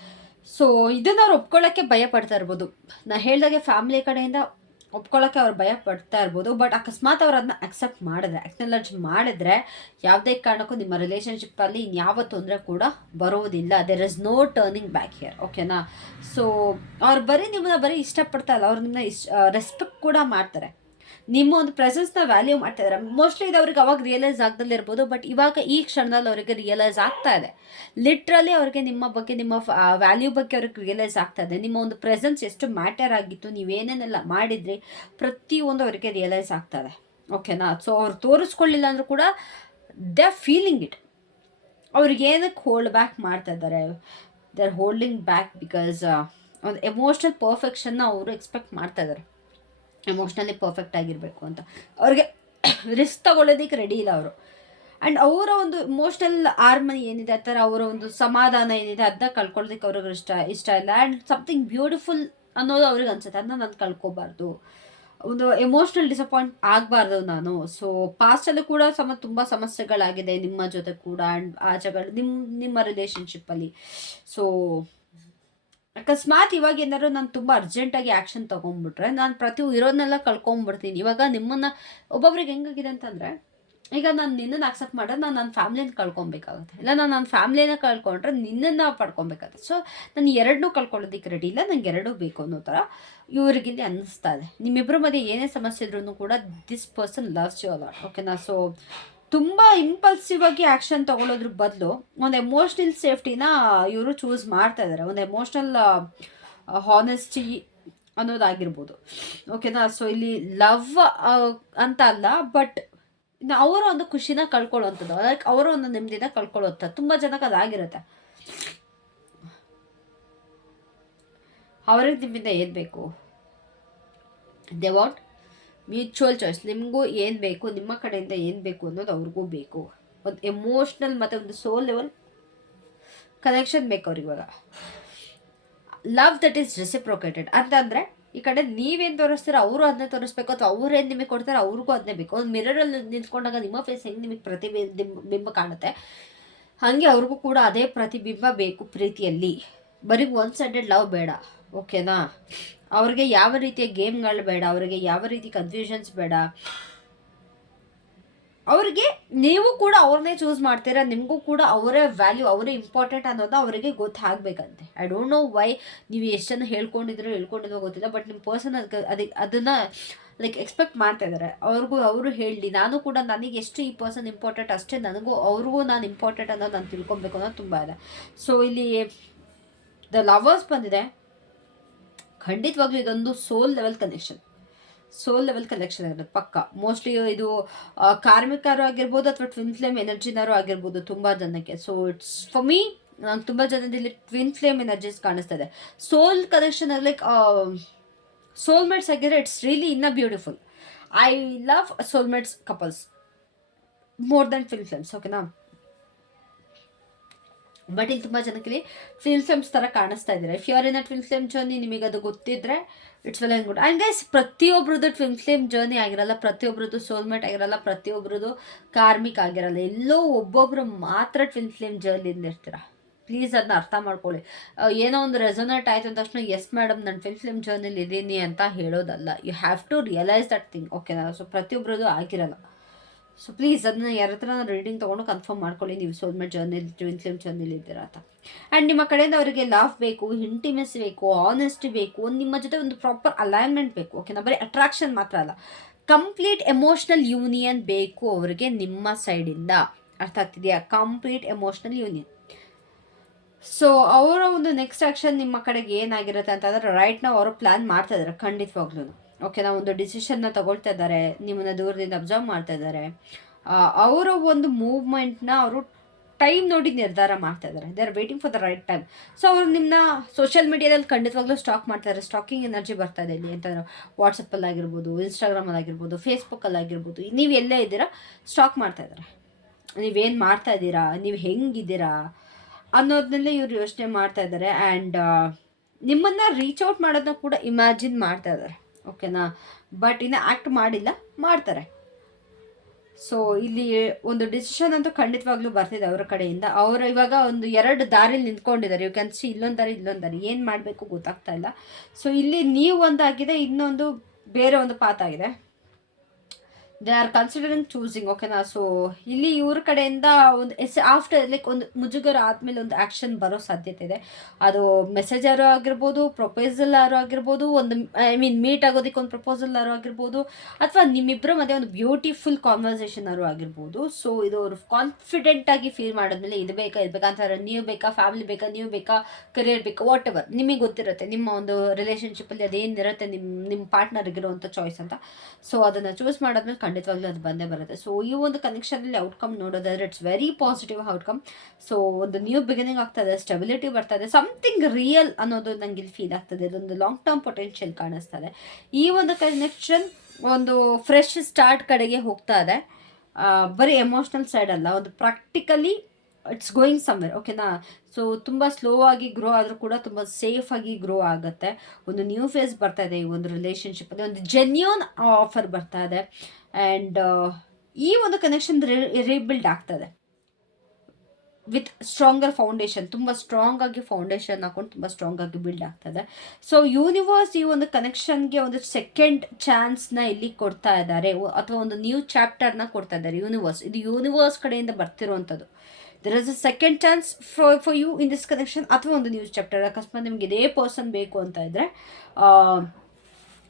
ಸೊ ಇದನ್ನು ಅವ್ರು ಒಪ್ಕೊಳ್ಳೋಕ್ಕೆ ಭಯ ಪಡ್ತಾ ಇರ್ಬೋದು. ನಾನು ಹೇಳಿದಾಗೆ ಫ್ಯಾಮಿಲಿ ಕಡೆಯಿಂದ ಒಪ್ಕೊಳ್ಳೋಕ್ಕೆ ಅವ್ರು ಭಯ ಪಡ್ತಾ ಇರ್ಬೋದು. ಬಟ್ ಅಕಸ್ಮಾತ್ ಅವ್ರು ಅದನ್ನ ಅಕ್ಸೆಪ್ಟ್ ಮಾಡಿದ್ರೆ, ಅಕ್ನಾಲಜ್ ಮಾಡಿದ್ರೆ, ಯಾವುದೇ ಕಾರಣಕ್ಕೂ ನಿಮ್ಮ ರಿಲೇಷನ್ಶಿಪ್ಪಲ್ಲಿ ಇನ್ಯಾವ ತೊಂದರೆ ಕೂಡ ಬರೋದಿಲ್ಲ. There is no turning back here. ಓಕೆನಾ? ಸೊ ಅವ್ರು ನಿಮ್ಮನ್ನ ಬರೀ ಇಷ್ಟಪಡ್ತಾ ಇಲ್ಲ, ಅವ್ರು ನಿಮ್ಮನ್ನ ರೆಸ್ಪೆಕ್ಟ್ ಕೂಡ ಮಾಡ್ತಾರೆ. ನಿಮ್ಮ ಒಂದು ಪ್ರೆಸೆನ್ಸ್ನ ವ್ಯಾಲ್ಯೂ ಮಾಡ್ತಾ ಇದ್ದಾರೆ. ಮೋಸ್ಟ್ಲಿ ಇದು ಅವ್ರಿಗೆ ಅವಾಗ ರಿಯಲೈಸ್ ಆಗ್ದಲ್ಲೇ ಇರ್ಬೋದು. ಬಟ್ ಇವಾಗ ಈ ಕ್ಷಣದಲ್ಲಿ ಅವರಿಗೆ ರಿಯಲೈಸ್ ಆಗ್ತಾ ಇದೆ. ಲಿಟ್ರಲಿ ಅವ್ರಿಗೆ ನಿಮ್ಮ ಬಗ್ಗೆ, ನಿಮ್ಮ ವ್ಯಾಲ್ಯೂ ಬಗ್ಗೆ ಅವ್ರಿಗೆ ರಿಯಲೈಸ್ ಆಗ್ತಾ ಇದೆ. ನಿಮ್ಮ ಒಂದು ಪ್ರೆಸೆನ್ಸ್ ಎಷ್ಟು ಮ್ಯಾಟರ್ ಆಗಿತ್ತು, ನೀವೇನೇನೆಲ್ಲ ಮಾಡಿದ್ರಿ, ಪ್ರತಿಯೊಂದು ಅವರಿಗೆ ರಿಯಲೈಸ್ ಆಗ್ತಾ ಇದೆ. ಓಕೆನಾ? ಸೊ ಅವ್ರು ತೋರಿಸ್ಕೊಳ್ಳಿಲ್ಲ ಅಂದರೂ ಕೂಡ ದೇ ಆರ್ ಫೀಲಿಂಗ್ ಇಟ್. ಅವ್ರಿಗೆ ಏನಕ್ಕೆ ಹೋಲ್ಡ್ ಬ್ಯಾಕ್ ಮಾಡ್ತಾ ಇದ್ದಾರೆ? They are holding back because ಒಂದು ಎಮೋಷ್ನಲ್ ಪರ್ಫೆಕ್ಷನ್ನ ಅವರು ಎಕ್ಸ್ಪೆಕ್ಟ್ ಮಾಡ್ತಾ ಇದ್ದಾರೆ. ಎಮೋಷ್ನಲಿ ಪರ್ಫೆಕ್ಟ್ ಆಗಿರಬೇಕು ಅಂತ ಅವ್ರಿಗೆ ರಿಸ್ಕ್ ತಗೊಳ್ಳೋದಕ್ಕೆ ರೆಡಿ ಇಲ್ಲ ಅವರು. ಆ್ಯಂಡ್ ಅವರ ಒಂದು ಇಮೋಷ್ನಲ್ ಹಾರ್ಮನಿ ಏನಿದೆ, ಆ ಥರ ಅವರ ಒಂದು ಸಮಾಧಾನ ಏನಿದೆ ಅದನ್ನ ಕಳ್ಕೊಳ್ಳೋದಕ್ಕೆ ಅವ್ರಿಗೆ ಇಷ್ಟ ಇಲ್ಲ. ಆ್ಯಂಡ್ ಸಮಥಿಂಗ್ ಬ್ಯೂಟಿಫುಲ್ ಅನ್ನೋದು ಅವ್ರಿಗೆ ಅನ್ಸುತ್ತೆ, ಅದನ್ನ ನಾನು ಕಳ್ಕೊಬಾರ್ದು, ಒಂದು ಎಮೋಷ್ನಲ್ ಡಿಸಪಾಯಿಂಟ್ ಆಗಬಾರ್ದು ನಾನು. ಸೊ ಪಾಸ್ಟಲ್ಲೂ ಕೂಡ ತುಂಬ ಸಮಸ್ಯೆಗಳಾಗಿದೆ ನಿಮ್ಮ ಜೊತೆ ಕೂಡ. ಆ್ಯಂಡ್ ಆಚೆಗಳು ನಿಮ್ಮ ರಿಲೇಷನ್ಶಿಪ್ಪಲ್ಲಿ. ಸೊ ಅಕಸ್ಮಾತ್ ಇವಾಗ ಏನಾದ್ರು ನಾನು ತುಂಬ ಅರ್ಜೆಂಟಾಗಿ ಆ್ಯಕ್ಷನ್ ತೊಗೊಂಡ್ಬಿಟ್ರೆ ನಾನು ಇರೋದನ್ನೆಲ್ಲ ಕಳ್ಕೊಂಬಿಡ್ತೀನಿ. ಇವಾಗ ನಿಮ್ಮನ್ನು ಒಬ್ಬೊಬ್ರಿಗೆ ಹೆಂಗಾಗಿದೆ ಅಂತಂದರೆ, ಈಗ ನಾನು ನಿನ್ನನ್ನು ಆಕ್ಸೆಪ್ಟ್ ಮಾಡಿದ್ರೆ ನಾನು ನನ್ನ ಫ್ಯಾಮ್ಲಿನ ಕಳ್ಕೊಬೇಕಾಗುತ್ತೆ, ಇಲ್ಲ ನಾನು ನನ್ನ ಫ್ಯಾಮ್ಲಿನ ಕಳ್ಕೊಂಡ್ರೆ ನಿನ್ನನ್ನು ಪಡ್ಕೊಬೇಕಾಗುತ್ತೆ. ಸೊ ನಾನು ಎರಡನ್ನೂ ಕಳ್ಕೊಳ್ಳೋದಕ್ಕೆ ರೆಡಿ ಇಲ್ಲ, ನಂಗೆ ಎರಡೂ ಬೇಕು ಅನ್ನೋ ಥರ ಇವ್ರಿಗಿಲ್ಲಿ ಅನ್ನಿಸ್ತಾ ಇದೆ. ನಿಮ್ಮಿಬ್ಬರ ಮಧ್ಯೆ ಏನೇ ಸಮಸ್ಯೆ ಇದ್ರೂ ಕೂಡ this person loves you a lot. ಓಕೆನಾ? ಸೊ ತುಂಬ ಇಂಪಲ್ಸಿವ್ ಆಗಿ ಆ್ಯಕ್ಷನ್ ತೊಗೊಳೋದ್ರ ಬದಲು ಒಂದು ಎಮೋಷ್ನಲ್ ಸೇಫ್ಟಿನ ಇವರು ಚೂಸ್ ಮಾಡ್ತಾ ಇದ್ದಾರೆ. ಒಂದು ಎಮೋಷ್ನಲ್ ಹಾನೆಸ್ಟಿ ಅನ್ನೋದಾಗಿರ್ಬೋದು. ಓಕೆನಾ? ಸೊ ಇಲ್ಲಿ ಲವ್ ಅಂತ ಅಲ್ಲ, ಬಟ್ ಅವರ ಒಂದು ಖುಷಿನ ಕಳ್ಕೊಳ್ಳೋವಂಥದ್ದು, ಲೈಕ್ ಅವರ ಒಂದು ನೆಮ್ಮದಿನ ಕಳ್ಕೊಳ್ಳೋವಂಥದ್ದು ತುಂಬ ಜನಕ್ಕೆ ಅದಾಗಿರುತ್ತೆ. ಅವ್ರಿಗೆ ನಿಮ್ಮಿಂದ ಏನು ಬೇಕು? They want mutual choice. ನಿಮಗೂ ಏನು ಬೇಕು, ನಿಮ್ಮ ಕಡೆಯಿಂದ ಏನು ಬೇಕು ಅನ್ನೋದು ಅವ್ರಿಗೂ ಬೇಕು. ಒಂದು ಎಮೋಷ್ನಲ್ ಮತ್ತು ಒಂದು ಸೋಲ್ ಲೆವೆಲ್ ಕನೆಕ್ಷನ್ ಬೇಕು ಅವ್ರಿಗೆ. ಇವಾಗ ಲವ್ ದಟ್ ಈಸ್ ರೆಸಿಪ್ರೊಕೇಟೆಡ್ ಅಂತಂದರೆ ಈ ಕಡೆ ನೀವೇನು ತೋರಿಸ್ತೀರ ಅವರು ಅದನ್ನೇ ತೋರಿಸ್ಬೇಕು, ಅಥವಾ ಅವ್ರೇನು ನಿಮಗೆ ಕೊಡ್ತಾರೆ ಅವ್ರಿಗೂ ಅದನ್ನೇ ಬೇಕು. ಒಂದು ಮಿರರಲ್ಲಿ ನಿಂತ್ಕೊಂಡಾಗ ನಿಮ್ಮ ಫೇಸ್ ಹೆಂಗೆ ನಿಮಗೆ ಪ್ರತಿಬಿಂಬ ಕಾಣುತ್ತೆ, ಹಾಗೆ ಅವ್ರಿಗೂ ಕೂಡ ಅದೇ ಪ್ರತಿಬಿಂಬ ಬೇಕು ಪ್ರೀತಿಯಲ್ಲಿ. ಬರೀ ಒನ್ ಸೈಡೆಡ್ ಲವ್ ಬೇಡ. ಓಕೆನಾ? ಅವ್ರಿಗೆ ಯಾವ ರೀತಿಯ ಗೇಮ್ಗಳು ಬೇಡ, ಅವರಿಗೆ ಯಾವ ರೀತಿ ಕನ್ಫ್ಯೂಷನ್ಸ್ ಬೇಡ. ಅವ್ರಿಗೆ ನೀವು ಕೂಡ ಅವ್ರನ್ನೇ ಚೂಸ್ ಮಾಡ್ತೀರಾ, ನಿಮಗೂ ಕೂಡ ಅವರೇ ವ್ಯಾಲ್ಯೂ, ಅವರೇ ಇಂಪಾರ್ಟೆಂಟ್ ಅನ್ನೋದು ಅವರಿಗೆ ಗೊತ್ತಾಗಬೇಕಂತೆ. ಐ ಡೋಂಟ್ ನೋ ವೈ ನೀವು ಎಷ್ಟನ್ನು ಹೇಳ್ಕೊಂಡಿದ್ರೋ ಗೊತ್ತಿಲ್ಲ, ಬಟ್ ನಿಮ್ಮ ಪರ್ಸನ್ ಅದನ್ನು ಲೈಕ್ ಎಕ್ಸ್ಪೆಕ್ಟ್ ಮಾಡ್ತಾ ಇದ್ದಾರೆ. ಅವರು ಹೇಳಿ, ನಾನು ಕೂಡ ನನಗೆ ಎಷ್ಟು ಈ ಪರ್ಸನ್ ಇಂಪಾರ್ಟೆಂಟ್ ಅಷ್ಟೇ ಅವ್ರಿಗೂ ನಾನು ಇಂಪಾರ್ಟೆಂಟ್ ಅನ್ನೋದು ನಾನು ತಿಳ್ಕೊಬೇಕು ಅನ್ನೋದು ತುಂಬ ಇದೆ. ಸೊ ಇಲ್ಲಿ ದ ಲವರ್ಸ್ ಬಂದಿದೆ. ಖಂಡಿತವಾಗ್ಲೂ ಇದೊಂದು ಸೋಲ್ ಲೆವೆಲ್ ಕನೆಕ್ಷನ್ ಆಗಿರೋದು ಪಕ್ಕ. ಮೋಸ್ಟ್ಲಿ ಇದು ಕಾರ್ಮಿಕರು ಆಗಿರ್ಬೋದು ಅಥವಾ ಟ್ವಿನ್ ಫ್ಲೇಮ್ ಎನರ್ಜಿನವರು ಆಗಿರ್ಬೋದು ತುಂಬ ಜನಕ್ಕೆ. ಸೊ ಇಟ್ಸ್ ಫಾರ್ ಮೀ, ನಂಗೆ ತುಂಬ ಜನದಲ್ಲಿ ಟ್ವಿನ್ ಫ್ಲೇಮ್ ಎನರ್ಜೀಸ್ ಕಾಣಿಸ್ತಾ ಇದೆ. ಸೋಲ್ ಕನೆಕ್ಷನ್ ಲೈಕ್ ಸೋಲ್ಮೇಟ್ಸ್ ಆಗಿದ್ರೆ ಇಟ್ಸ್ ರಿಯಲಿ ಇನ್ನೂ beautiful. I love soulmates couples more than twin flames, ಓಕೆನಾ. ಬಟ್ ಇಲ್ಲಿ ತುಂಬ ಜನಕ್ಕೆ ಟ್ವಿನ್ ಫ್ಲೇಮ್ಸ್ ಥರ ಕಾಣಿಸ್ತಾ ಇದ್ದಾರೆ. If you are in a twin flame journey, ನಿಮಗೆ ಅದು ಗೊತ್ತಿದ್ರೆ it's well and good. And guys, ಪ್ರತಿಯೊಬ್ರದ್ದು ಟ್ವಿನ್ ಫ್ಲೇಮ್ ಜರ್ನಿ ಆಗಿರಲ್ಲ, ಪ್ರತಿಯೊಬ್ರದ್ದು ಸೋಲ್ಮೇಟ್ ಆಗಿರಲ್ಲ, ಪ್ರತಿಯೊಬ್ರದ್ದು ಕಾರ್ಮಿಕ್ ಆಗಿರಲ್ಲ. ಎಲ್ಲೋ ಒಬ್ಬೊಬ್ರು ಮಾತ್ರ ಟ್ವಿನ್ ಫ್ಲೇಮ್ ಜರ್ನಿಯಿಂದ ಇರ್ತೀರ. ಪ್ಲೀಸ್ ಅದನ್ನ ಅರ್ಥ ಮಾಡ್ಕೊಳ್ಳಿ. ಏನೋ ಒಂದು ರೆಸೊನೇಟ್ ಆಯಿತು ಅಂದ ತಕ್ಷಣ ಎಸ್ ಮೇಡಮ್ ನಾನು ಟ್ವಿನ್ ಫ್ಲೇಮ್ ಜರ್ನಿಲಿ ಇದ್ದೀನಿ ಅಂತ ಹೇಳೋದಲ್ಲ. You have to realise that thing, ಓಕೆನಾ. ಸೊ ಪ್ರತಿಯೊಬ್ಬರದ್ದು ಆಗಿರಲ್ಲ. ಸೊ ಪ್ಲೀಸ್ ಅದನ್ನ ಯಾರ ಹತ್ರ ರೀಡಿಂಗ್ ತೊಗೊಂಡು ಕನ್ಫರ್ಮ್ ಮಾಡ್ಕೊಳ್ಳಿ ನೀವು ಸೋಲ್ಮೇಟ್ ಜರ್ನಿಲಿ ಟ್ವಿನ್ ಫ್ಲೇಮ್ ಜರ್ನಿಲಿ ಇದ್ದೀರಾ ಅಂತ. ಆ್ಯಂಡ್ ನಿಮ್ಮ ಕಡೆಯಿಂದ ಅವರಿಗೆ ಲವ್ ಬೇಕು, ಇಂಟಿಮೆಸಿ ಬೇಕು, ಆನೆಸ್ಟಿ ಬೇಕು, ನಿಮ್ಮ ಜೊತೆ ಒಂದು ಪ್ರಾಪರ್ ಅಲೈನ್ಮೆಂಟ್ ಬೇಕು, ಓಕೆನಾ. ಬರೀ ಅಟ್ರಾಕ್ಷನ್ ಮಾತ್ರ ಅಲ್ಲ, ಕಂಪ್ಲೀಟ್ ಎಮೋಷ್ನಲ್ ಯೂನಿಯನ್ ಬೇಕು ಅವರಿಗೆ ನಿಮ್ಮ ಸೈಡಿಂದ. ಅರ್ಥ ಆಗ್ತಿದೆಯಾ? Complete emotional union. ಸೊ ಅವರ ಒಂದು ನೆಕ್ಸ್ಟ್ ಆ್ಯಕ್ಷನ್ ನಿಮ್ಮ ಕಡೆಗೆ ಏನಾಗಿರುತ್ತೆ ಅಂತಂದರೆ, ರೈಟ್ ನಾವು ಅವರು ಪ್ಲ್ಯಾನ್ ಮಾಡ್ತಾ ಇದ್ದಾರೆ ಖಂಡಿತವಾಗ್ಲೂ, ಓಕೆನಾ. ಒಂದು ಡಿಸಿಷನ್ನ ತಗೊಳ್ತಾ ಇದ್ದಾರೆ, ನಿಮ್ಮನ್ನು ದೂರದಿಂದ ಅಬ್ಸರ್ವ್ ಮಾಡ್ತಾ ಇದ್ದಾರೆ. ಅವರ ಒಂದು ಮೂವ್ಮೆಂಟ್ನ ಅವರು ಟೈಮ್ ನೋಡಿ ನಿರ್ಧಾರ ಮಾಡ್ತಾ ಇದ್ದಾರೆ. They are waiting for the right time. So ಅವರು ನಿಮ್ಮನ್ನ ಸೋಷಿಯಲ್ ಮೀಡಿಯಾದಲ್ಲಿ ಖಂಡಿತವಾಗ್ಲೂ ಸ್ಟಾಕ್ ಮಾಡ್ತಾರೆ. ಸ್ಟಾಕಿಂಗ್ ಎನರ್ಜಿ ಬರ್ತಾ ಇದೆ ಇಲ್ಲಿ ಅಂತಂದ್ರೆ, ವಾಟ್ಸಪ್ಪಲ್ಲಿ ಆಗಿರ್ಬೋದು, ಇನ್ಸ್ಟಾಗ್ರಾಮಲ್ಲಿ ಆಗಿರ್ಬೋದು, ಫೇಸ್ಬುಕ್ಕಲ್ಲಿ ಆಗಿರ್ಬೋದು, ನೀವು ಎಲ್ಲೇ ಇದ್ದೀರಾ ಸ್ಟಾಕ್ ಮಾಡ್ತಾ ಇದ್ದಾರೆ. ನೀವೇನು ಮಾಡ್ತಾ ಇದ್ದೀರಾ, ನೀವು ಹೆಂಗಿದ್ದೀರಾ ಅನ್ನೋದನ್ನೆಲ್ಲ ಇವ್ರು ಯೋಚನೆ ಮಾಡ್ತಾ ಇದ್ದಾರೆ. ಆ್ಯಂಡ್ ನಿಮ್ಮನ್ನು ರೀಚ್ ಔಟ್ ಮಾಡೋದನ್ನ ಕೂಡ ಇಮ್ಯಾಜಿನ್ ಮಾಡ್ತಾ ಇದ್ದಾರೆ, ಓಕೆನಾ. ಬಟ್ ಇನ್ನು ಆ್ಯಕ್ಟ್ ಮಾಡಿಲ್ಲ, ಮಾಡ್ತಾರೆ. ಸೊ ಇಲ್ಲಿ ಒಂದು ಡಿಸಿಷನ್ ಅಂತೂ ಖಂಡಿತವಾಗ್ಲೂ ಬರ್ತಿದೆ ಅವರ ಕಡೆಯಿಂದ. ಅವರು ಇವಾಗ ಒಂದು 2 ದಾರಿಲಿ ನಿಂತ್ಕೊಂಡಿದ್ದಾರೆ. ಯು ಕ್ಯಾನ್ ಸಿ ಇಲ್ಲೊಂದು ದಾರಿ, ಇಲ್ಲೊಂದು ದಾರಿ, ಏನು ಮಾಡಬೇಕು ಗೊತ್ತಾಗ್ತಾ ಇಲ್ಲ. ಸೊ ಇಲ್ಲಿ ನೀವು ಒಂದಾಗಿದೆ, ಇನ್ನೊಂದು ಬೇರೆ ಒಂದು ಪಾತ್ ಆಗಿದೆ. ದೇ ಆರ್ ಕನ್ಸಿಡರಿಂಗ್ ಚೂಸಿಂಗ್, ಓಕೆನಾ. ಸೊ ಇಲ್ಲಿ ಇವ್ರ ಕಡೆಯಿಂದ ಒಂದು ಆಫ್ಟರ್ ಲೈಕ್ ಒಂದು ಮುಜುಗರ ಆದಮೇಲೆ ಒಂದು ಆ್ಯಕ್ಷನ್ ಬರೋ ಸಾಧ್ಯತೆ ಇದೆ. ಅದು ಮೆಸೇಜ್ ಯಾರು ಆಗಿರ್ಬೋದು, ಪ್ರೊಪೋಸಲ್ ಯಾರು ಆಗಿರ್ಬೋದು, ಒಂದು ಮೀಟ್ ಆಗೋದಕ್ಕೆ ಒಂದು ಪ್ರಪೋಸಲ್ ಯಾರು ಆಗಿರ್ಬೋದು, ಅಥವಾ ನಿಮ್ಮಿಬ್ಬರ ಮಧ್ಯೆ ಒಂದು ಬ್ಯೂಟಿಫುಲ್ ಕಾನ್ವರ್ಸೇಷನ್ ಯಾರು ಆಗಿರ್ಬೋದು. ಸೊ ಇದು ಅವರು ಕಾನ್ಫಿಡೆಂಟಾಗಿ ಫೀಲ್ ಮಾಡಿದ್ಮೇಲೆ ಇದು ಬೇಕಾ ಅಂತಾರೆ. ನೀವು ಬೇಕಾ, ಫ್ಯಾಮಿಲಿ ಬೇಕಾ, ನೀವು ಬೇಕಾ, ಕರಿಯರ್ ಬೇಕಾ, ವಾಟ್ ಎವರ್ ನಿಮಗೆ ಗೊತ್ತಿರುತ್ತೆ ನಿಮ್ಮ ಒಂದು ರಿಲೇಷನ್ಶಿಪ್ಪಲ್ಲಿ ಅದೇನಿರುತ್ತೆ ನಿಮ್ಮ ಪಾರ್ಟ್ನರ್ಗಿರುವಂಥ ಚಾಯ್ಸ್ ಅಂತ. ಸೊ ಅದನ್ನು ಚೂಸ್ ಮಾಡೋದ್ಮೇಲೆ ಖಂಡಿತವಾಗ್ಲೂ ಅದು ಬಂದೇ ಬರುತ್ತೆ. ಸೊ ಈ ಒಂದು ಕನೆಕ್ಷನಲ್ಲಿ ಔಟ್ಕಮ್ ನೋಡೋದಾದ್ರೆ it's very positive outcome. So ಒಂದು ನ್ಯೂ ಬಿಗಿನಿಂಗ್ ಆಗ್ತದೆ, ಸ್ಟೆಬಿಲಿಟಿ ಬರ್ತದೆ, ಸಮಥಿಂಗ್ ರಿಯಲ್ ಅನ್ನೋದು ನಂಗೆ ಇಲ್ಲಿ ಫೀಲ್ ಆಗ್ತದೆ. ಇದೊಂದು ಲಾಂಗ್ ಟರ್ಮ್ ಪೊಟೆನ್ಷಿಯಲ್ ಕಾಣಿಸ್ತದೆ. ಈ ಒಂದು ಕನೆಕ್ಷನ್ ಒಂದು ಫ್ರೆಶ್ ಸ್ಟಾರ್ಟ್ ಕಡೆಗೆ ಹೋಗ್ತಾ ಇದೆ. ಬರೀ ಎಮೋಷ್ನಲ್ ಸೈಡ್ ಅಲ್ಲ, ಒಂದು ಪ್ರಾಕ್ಟಿಕಲಿ ಇಟ್ಸ್ ಗೋಯಿಂಗ್ ಸಮ್ವೇರ್, ಓಕೆನಾ. ಸೊ ತುಂಬ ಸ್ಲೋ ಆಗಿ ಗ್ರೋ ಆದರೂ ಕೂಡ ತುಂಬ ಸೇಫಾಗಿ ಗ್ರೋ ಆಗುತ್ತೆ. ಒಂದು ನ್ಯೂ ಫೇಸ್ ಬರ್ತಾ ಇದೆ ಈ ಒಂದು ರಿಲೇಷನ್ಶಿಪ್ಪಲ್ಲಿ, ಒಂದು ಜೆನ್ಯೂನ್ ಆಫರ್ ಬರ್ತಾ ಇದೆ. ಆ್ಯಂಡ್ ಈ ಒಂದು ಕನೆಕ್ಷನ್ ರೀಬಿಲ್ಡ್ ಆಗ್ತದೆ ವಿತ್ ಸ್ಟ್ರಾಂಗರ್ ಫೌಂಡೇಶನ್. ತುಂಬ ಸ್ಟ್ರಾಂಗ್ ಆಗಿ ಫೌಂಡೇಶನ್ ಹಾಕೊಂಡು ತುಂಬ ಸ್ಟ್ರಾಂಗ್ ಆಗಿ ಬಿಲ್ಡ್ ಆಗ್ತದೆ. ಸೊ ಯೂನಿವರ್ಸ್ ಈ ಒಂದು ಕನೆಕ್ಷನ್ಗೆ ಒಂದು ಸೆಕೆಂಡ್ ಚಾನ್ಸ್ನ ಇಲ್ಲಿ ಕೊಡ್ತಾ ಇದ್ದಾರೆ, ಅಥವಾ ಒಂದು ನ್ಯೂ ಚಾಪ್ಟರ್ನ ಕೊಡ್ತಾ ಇದ್ದಾರೆ ಯೂನಿವರ್ಸ್. ಇದು ಯೂನಿವರ್ಸ್ ಕಡೆಯಿಂದ ಬರ್ತಿರುವಂಥದ್ದು. There is a second chance for you in this connection, ಅಥವಾ ಒಂದು ನ್ಯೂಸ್ ಚಾಪ್ಟರ್. ಅಕಸ್ಮಾತ್ ನಿಮಗೆ ಇದೇ ಪರ್ಸನ್ ಬೇಕು ಅಂತ ಇದ್ದರೆ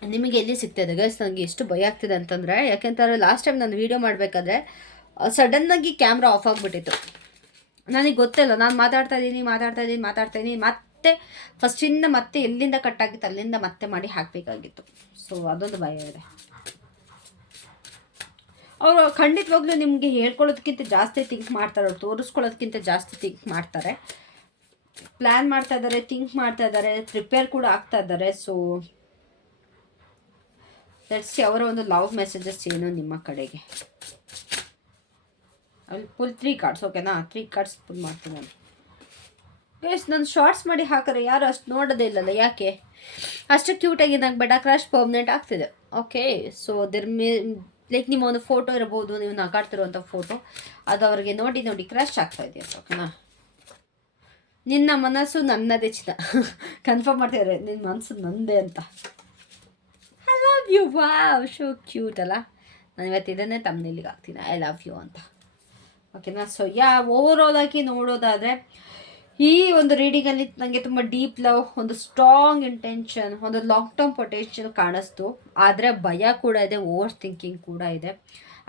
ನಿಮಗೆ ಎಲ್ಲಿ ಸಿಗ್ತಾಯಿದೆ ಗೈಸ್. ನನಗೆ ಎಷ್ಟು ಭಯ ಆಗ್ತಿದೆ ಅಂತಂದರೆ, ಯಾಕೆಂತಂದರೆ ಲಾಸ್ಟ್ ಟೈಮ್ ನಾನು ವೀಡಿಯೋ ಮಾಡಬೇಕಾದ್ರೆ ಸಡನ್ನಾಗಿ ಕ್ಯಾಮ್ರಾ ಆಫ್ ಆಗಿಬಿಟ್ಟಿತ್ತು. ನನಗೆ ಗೊತ್ತಿಲ್ಲ, ನಾನು ಮಾತಾಡ್ತಾ ಇದ್ದೀನಿ ಮತ್ತೆ ಫಸ್ಟಿಂದ ಮತ್ತೆ ಎಲ್ಲಿಂದ ಕಟ್ಟಾಗಿತ್ತು ಅಲ್ಲಿಂದ ಮತ್ತೆ ಮಾಡಿ ಹಾಕಬೇಕಾಗಿತ್ತು. ಸೊ ಅದೊಂದು ಭಯ ಇದೆ. ಅವರು ಖಂಡಿತವಾಗ್ಲೂ ನಿಮಗೆ ಹೇಳ್ಕೊಳ್ಳೋದಕ್ಕಿಂತ ಜಾಸ್ತಿ ಥಿಂಕ್ ಮಾಡ್ತಾರೆ, ಅವ್ರು ತೋರಿಸ್ಕೊಳ್ಳೋದಕ್ಕಿಂತ ಜಾಸ್ತಿ ಥಿಂಕ್ ಮಾಡ್ತಾರೆ. ಪ್ಲ್ಯಾನ್ ಮಾಡ್ತಾ ಇದ್ದಾರೆ, ಥಿಂಕ್ ಮಾಡ್ತಾ ಇದ್ದಾರೆ, ಪ್ರಿಪೇರ್ ಕೂಡ ಆಗ್ತಾ ಇದ್ದಾರೆ. ಸೊ ಲೆಟ್ಸ್ ಸಿ ಅವರ ಒಂದು ಲವ್ ಮೆಸೇಜಸ್ ಏನು ನಿಮ್ಮ ಕಡೆಗೆ. ಅಲ್ಲಿ ಫುಲ್ 3 ಕಾರ್ಡ್ಸ್, ಓಕೆನಾ. 3 ಕಾರ್ಡ್ಸ್ ಫುಲ್ ಮಾಡ್ತೀನಿ ನಾನು. ಗೈಸ್ ನಾನು ಶಾರ್ಟ್ಸ್ ಮಾಡಿ ಹಾಕಿದ್ರೆ ಯಾರು ಅಷ್ಟು ನೋಡೋದೇ ಇಲ್ಲಲ್ಲ, ಯಾಕೆ? ಅಷ್ಟು ಕ್ಯೂಟಾಗಿ ನಂಗೆ ಬೆಡ ಕ್ರಾಶ್ ಪರ್ಮನೆಂಟ್ ಆಗ್ತಿದೆ, ಓಕೆ. ಸೊ ಲೈಕ್ ನಿಮ್ಮ ಒಂದು ಫೋಟೋ ಇರ್ಬೋದು, ನೀವು ನಗಾಡ್ತಿರುವಂಥ ಫೋಟೋ, ಅದು ಅವ್ರಿಗೆ ನೋಡಿ ಕ್ರಾಶ್ ಆಗ್ತಾ ಇದೆಯಾ, ಓಕೆನಾ. ನಿನ್ನ ಮನಸ್ಸು ನನ್ನದೇ ಚಿನ್ನ ಕನ್ಫರ್ಮ್ ಮಾಡ್ತಿದ್ದಾರೆ, ನಿನ್ನ ಮನಸ್ಸು ನಂದೇ ಅಂತ. I love you, wow so cute ಅಲ್ಲ. ನಾನು ಇವತ್ತು ಇದನ್ನೇ ತಮ್ಮನೇಲಿಗೆ ಹಾಕ್ತೀನಿ, ಐ ಲವ್ ಯು ಅಂತ, ಓಕೆನಾ. ಸೊ ಓವರಾಲ್ ಆಗಿ ನೋಡೋದಾದರೆ ಈ ಒಂದು ರೀಡಿಂಗಲ್ಲಿ ನನಗೆ ತುಂಬ ಡೀಪ್ ಲವ್, ಒಂದು ಸ್ಟ್ರಾಂಗ್ ಇಂಟೆನ್ಷನ್, ಒಂದು ಲಾಂಗ್ ಟರ್ಮ್ ಪೊಟೆನ್ಷಿಯಲ್ ಕಾಣಿಸ್ತು. ಆದರೆ ಭಯ ಕೂಡ ಇದೆ, ಓವರ್ ಥಿಂಕಿಂಗ್ ಕೂಡ ಇದೆ.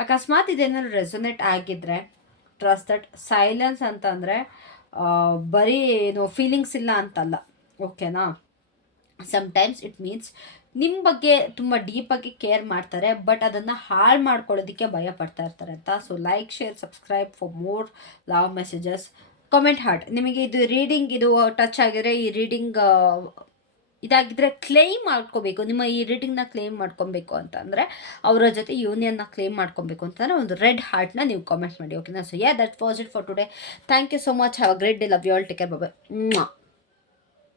ಅಕಸ್ಮಾತ್ ಇದೇನಾದ್ರು ರೆಸೊನೇಟ್ ಆಗಿದ್ದರೆ ಟ್ರಸ್ಟ್ ದಟ್. ಸೈಲೆನ್ಸ್ ಅಂತಂದರೆ ಬರೀ ಏನು ಫೀಲಿಂಗ್ಸ್ ಇಲ್ಲ ಅಂತಲ್ಲ, ಓಕೆನಾ. ಸಮ್ಟೈಮ್ಸ್ ಇಟ್ ಮೀನ್ಸ್ ನಿಮ್ಮ ಬಗ್ಗೆ ತುಂಬ ಡೀಪಾಗಿ ಕೇರ್ ಮಾಡ್ತಾರೆ, ಬಟ್ ಅದನ್ನು ಹಾಳು ಮಾಡ್ಕೊಳ್ಳೋದಕ್ಕೆ ಭಯ ಪಡ್ತಾ ಇರ್ತಾರೆ ಅಂತ. So like, share, subscribe for more love messages. Comment heart. ನಿಮಗೆ ಇದು ರೀಡಿಂಗ್ ಇದು ಟಚ್ ಆಗಿದ್ರೆ ಈ ರೀಡಿಂಗ್ ಇದಾಗಿದ್ದರೆ ಕ್ಲೇಮ್ ಮಾಡ್ಕೋಬೇಕು, ನಿಮ್ಮ ಈ ರೀಡಿಂಗ್ನ ಕ್ಲೇಮ್ ಮಾಡ್ಕೊಬೇಕು ಅಂತಂದರೆ, ಅವರ ಜೊತೆ ಯೂನಿಯನ್ನ ಕ್ಲೇಮ್ ಮಾಡ್ಕೊಬೇಕು ಅಂತಂದರೆ ಒಂದು ರೆಡ್ ಹಾರ್ಟ್ನ ನೀವು ಕಾಮೆಂಟ್ ಮಾಡಿ. ಓಕೆನಾ? So that was it for today. Thank you so much. Have a great day. Love you all. Take care. Bye.